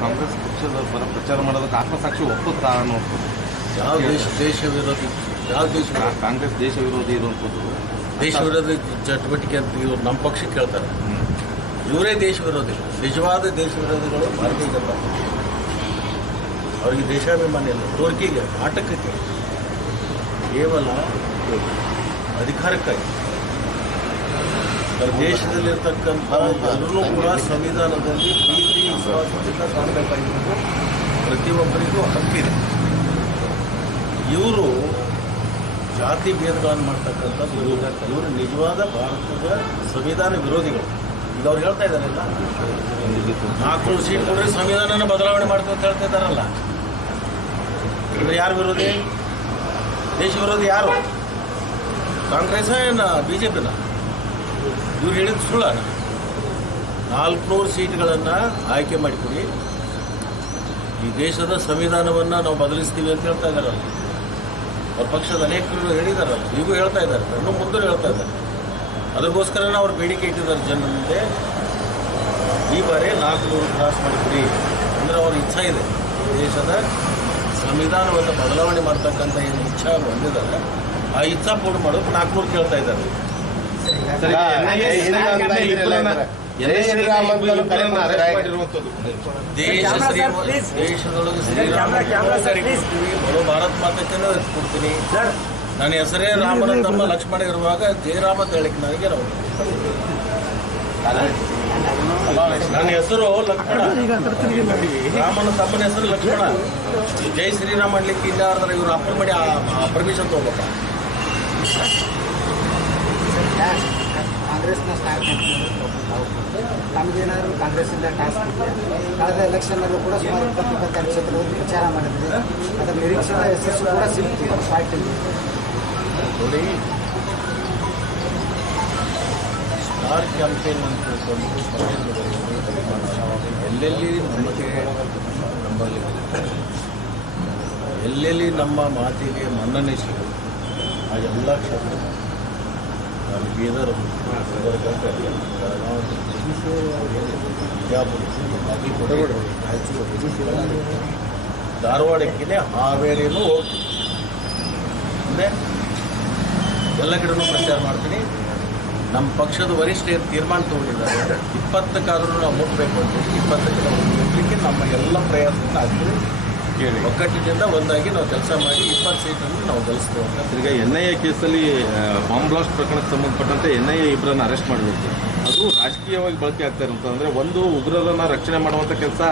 ಕಾಂಗ್ರೆಸ್ ಪಕ್ಷದ ಪರ ಪ್ರಚಾರ ಮಾಡೋದಕ್ಕೆ ಆತ್ಮಸಾಕ್ಷಿ ಒಪ್ಪುತ್ತಾ ಅನ್ನೋದು ಯಾವ ದೇಶ ವಿರೋಧಿ ಯಾವ ದೇಶ ಕಾಂಗ್ರೆಸ್ ದೇಶ ವಿರೋಧಿ ಇರುವಂಥದ್ದು ದೇಶ ವಿರೋಧಿ ಚಟುವಟಿಕೆ ಅಂತ ಇವ್ರು ನಮ್ಮ ಪಕ್ಷಕ್ಕೆ ಕೇಳ್ತಾರೆ. ಇವರೇ ದೇಶ ವಿರೋಧಿಗಳು, ನಿಜವಾದ ದೇಶ ವಿರೋಧಿಗಳು ಭಾರತೀಯ ಜನತಾ ಪಕ್ಷ. ಅವರಿಗೆ ದೇಶಾಭಿಮಾನ ಇಲ್ಲ, ತೋರಿಕೆಗೆ ಆಟಕಕ್ಕೆ ಕೇವಲ ಅಧಿಕಾರಕ್ಕಾಗಿ ದೇಶದಲ್ಲಿರ್ತಕ್ಕಂಥ ಎಲ್ಲರೂ ಕೂಡ ಸಂವಿಧಾನದಲ್ಲಿ ಪ್ರೀತಿ ವಿಶ್ವಾಸದಿಂದ ಕಾಣಬೇಕಾಗಿದ್ದು ಪ್ರತಿಯೊಬ್ಬರಿಗೂ ಹಕ್ಕಿದೆ. ಇವರು ಜಾತಿ ಭೇದಗಳನ್ನು ಮಾಡ್ತಕ್ಕಂಥದ್ದು ಇವರು ನಿಜವಾದ ಭಾರತದ ಸಂವಿಧಾನ ವಿರೋಧಿಗಳು. ಈಗ ಅವ್ರು ಹೇಳ್ತಾ ಇದ್ದಾರಲ್ಲ, 400 ಸೀಟ್ ಕೊಟ್ಟರೆ ಸಂವಿಧಾನನ ಬದಲಾವಣೆ ಮಾಡ್ತೀವಿ ಅಂತ ಹೇಳ್ತಾ ಇದ್ದಾರಲ್ಲ, ಇವರು ಯಾರು ವಿರೋಧಿ? ದೇಶ ವಿರೋಧಿ ಯಾರು? ಕಾಂಗ್ರೆಸ್ ಏನ ಬಿಜೆಪಿನ? ಇವ್ರು ಹೇಳಿದ ಸುಳ್ಳ. 400 ಸೀಟ್ಗಳನ್ನು ಆಯ್ಕೆ ಮಾಡಿಕೊಡಿ, ಈ ದೇಶದ ಸಂವಿಧಾನವನ್ನು ನಾವು ಬದಲಿಸ್ತೀವಿ ಅಂತ ಹೇಳ್ತಾ ಇದ್ದಾರಲ್ಲ. ಅವ್ರ ಪಕ್ಷದ ಅನೇಕರು ಹೇಳಿದಾರಲ್ಲ, ಈಗೂ ಹೇಳ್ತಾ ಇದ್ದಾರೆ, ಇನ್ನೂ ಮುಂದೆ ಹೇಳ್ತಾ ಇದ್ದಾರೆ. ಅದಕ್ಕೋಸ್ಕರನೇ ಅವ್ರು ಬೇಡಿಕೆ ಇಟ್ಟಿದ್ದಾರೆ ಜನರ ಮುಂದೆ, ಈ ಬಾರಿ 400 ಕ್ರಾಸ್ ಮಾಡಿಕೊಡಿ. ಅಂದರೆ ಅವ್ರ ಇಚ್ಛಾ ಇದೆ, ದೇಶದ ಸಂವಿಧಾನವನ್ನು ಬದಲಾವಣೆ ಮಾಡ್ತಕ್ಕಂಥ ಏನು ಇಚ್ಛಾ ಹೊಂದಿದ್ದಾರೆ, ಆ ಇಚ್ಛಾ ಪೂರ್ಣ ಮಾಡೋದು 400 ಕೇಳ್ತಾ ಇದ್ದಾರೆ. ದೇಶದೊಳಗೆ ಭಾರತ್ ಮಾತಕ್ಕೇನೆ ಕೊಡ್ತೀನಿ. ನನ್ನ ಹೆಸರೇ ರಾಮನ ತಮ್ಮ ಲಕ್ಷ್ಮಣ ಇರುವಾಗ ಜಯರಾಮ ಅಂತ ಹೇಳಿಕ್ ನನಗೆ ನಾವು ನನ್ನ ಹೆಸರು ಲಕ್ಷ್ಮಣ, ರಾಮನ ತಮ್ಮನ ಹೆಸರು ಲಕ್ಷ್ಮಣ. ಜೈ ಶ್ರೀರಾಮ್ ಮಾಡ್ಲಿಕ್ಕೆ ಇಲ್ಲ ಅಂದ್ರೆ ಇವರು ಅಪ್ಪನ ಮಾಡಿ ಪರ್ಮಿಷನ್ ತಗೋಬೇಕ. ಕಾಂಗ್ರೆಸ್ನ ಸ್ಟಾರ್ ತಮಗೇನಾದರೂ ಕಾಂಗ್ರೆಸ್ಸಿಂದ ಟಾಸ್ಕ್ ಇದೆ. ಕಳೆದ ಎಲೆಕ್ಷನ್ನಲ್ಲೂ ಕೂಡ ಸುಮಾರು 20-22 ಕ್ಷೇತ್ರದಲ್ಲಿ ಪ್ರಚಾರ ಮಾಡಿದ್ವಿ. ಅದರ ನಿರೀಕ್ಷಿತ ಯಶಸ್ಸು ಕೂಡ ಸಿಗ್ತೀವಿ ಪಾರ್ಟಿಗೆ. ನೋಡಿ, ಸ್ಟಾರ್ ಕ್ಯಾಂಪೇನ್ ಅಂತ ಎಲ್ಲೆಲ್ಲಿ ನಮಗೆ ನಮ್ಮಲ್ಲಿ ಎಲ್ಲೆಲ್ಲಿ ನಮ್ಮ ಮಾತಿಗೆ ಮನ್ನಣೆ ಸಿಗುತ್ತೆ ಆ ಎಲ್ಲ ಕ್ಷೇತ್ರ ಬೀದರ್, ಬಿಜಾಪುರ, ಬಾಗಲಕೋಟೆ, ರಾಯಚೂರು, ಧಾರವಾಡಕ್ಕೆ ಹಾವೇರಿನೂ ಹೋಗ್ತೀನಿ. ಅಂದರೆ ಎಲ್ಲ ಕಡೆನೂ ಪ್ರಚಾರ ಮಾಡ್ತೀನಿ. ನಮ್ಮ ಪಕ್ಷದ ವರಿಷ್ಠ ಏನು ತೀರ್ಮಾನ ತಗೊಂಡಿದ್ದಾರೆ, 20ಕ್ಕಾದ್ರೂ ನಾವು ಮುಟ್ಟಬೇಕು ಅಂತೇಳಿ 20ಕ್ಕೆ ನಾವು ಮುಟ್ಟಲಿಕ್ಕೆ ನಮ್ಮ ಎಲ್ಲ ಪ್ರಯತ್ನ ಆಗ್ತೀವಿ. ಒಗ್ಗಟ್ಟಿನಿಂದ ಒಂದಾಗಿ ನಾವು ಕೆಲಸ ಮಾಡಿ 20 ಸೀಟನ್ನು ನಾವು ಗಳಿಸ್ತೇವೆ ಅಂತ. ಈಗ NIA ಕೇಸಲ್ಲಿ ಬಾಂಬ್ ಬ್ಲಾಸ್ಟ್ ಪ್ರಕರಣಕ್ಕೆ ಸಂಬಂಧಪಟ್ಟಂತೆ NIA ಇಬ್ಬರನ್ನು ಅರೆಸ್ಟ್ ಮಾಡಬೇಕು. ಅದು ರಾಜಕೀಯವಾಗಿ ಬಳಕೆ ಆಗ್ತಾ ಇರುವಂಥ, ಅಂದರೆ ಒಂದು ಉಗ್ರರನ್ನು ರಕ್ಷಣೆ ಮಾಡುವಂಥ ಕೆಲಸ